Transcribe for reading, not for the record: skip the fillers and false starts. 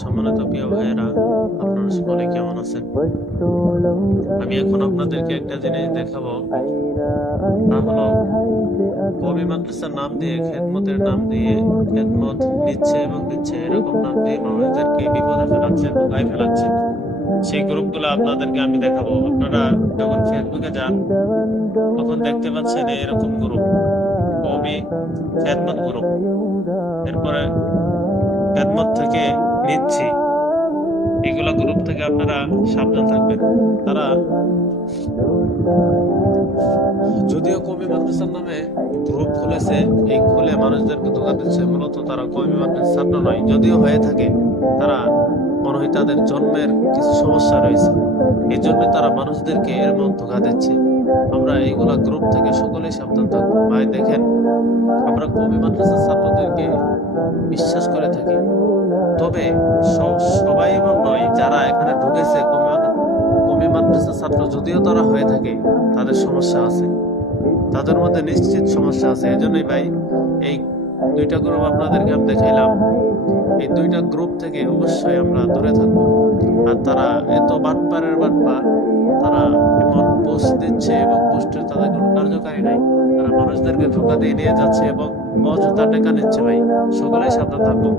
সম্মানিত প্রিয় ভাইয়েরা, আপনারা সকলে কেমন আছেন? আমি এখন আপনাদেরকে একটা জিনিস দেখাবো, তা হলো কবি মাদ্রাসার নাম দিয়ে, খেদমতের নাম দিয়ে খেদমত নিচ্ছে এবং দিচ্ছে, এরকম নাম দিয়ে মানুষদেরকে বিপদে ফেলাচ্ছে, ঢোকায় ফেলাচ্ছে। সেই গ্রুপগুলো আপনাদেরকে আমি দেখাবো। আপনারা যখন ফেসবুকে যান তখন দেখতে পাচ্ছেন এরকম গ্রুপ, কবি খেদমত গ্রুপ, এরপরে খেদমত থেকে নিচ্ছি, এগুলা গ্রুপ থেকে আপনারা সাবধান থাকবেন। তারা যদিও কওমি মাদ্রাসার নামে গ্রুপ খুলেছে, এই খুলে মানুষদেরকে ধোঁকা দিচ্ছে, মূলত তারা কওমি মাদ্রাসার ছাত্র নয়। যদিও হয়ে থাকে, তারা মনে হয় তাদের জন্মের কিছু সমস্যা রয়েছে, এই জন্য তারা মানুষদেরকে এর মন ধোঁকা দিচ্ছে। আমরা এইগুলা গ্রুপ থেকে সকলেই সাবধান থাকবো। ভাই দেখেন, আমরা কওমি মাদ্রাসার ছাত্রদেরকে বিশ্বাস করে থাকি, তবে সবাই এমন নয়। যারা এখানে ঢুকেছে কওমি মাদ্রাসার ছাত্র যদিও তারা হয়ে থাকে, তাদের সমস্যা আছে, তাদের মধ্যে নিশ্চিত সমস্যা আছে। এই জন্যই ভাই, এই দুইটা গ্রুপ আপনাদেরকে আমি দেখাইলাম, এই দুইটা গ্রুপ থেকে অবশ্যই আমরা দূরে থাকবো। আর তারা এত বাটপারের বাটপার, তারা এমন পোস্ট দিচ্ছে এবং পোস্টের তাদের কোনো কার্যকারী নাই। তারা মানুষদেরকে ধোঁকা দিয়ে নিয়ে যাচ্ছে এবং অযথা টাকা নিচ্ছে। ভাই সকলেই সাবধান থাকবো।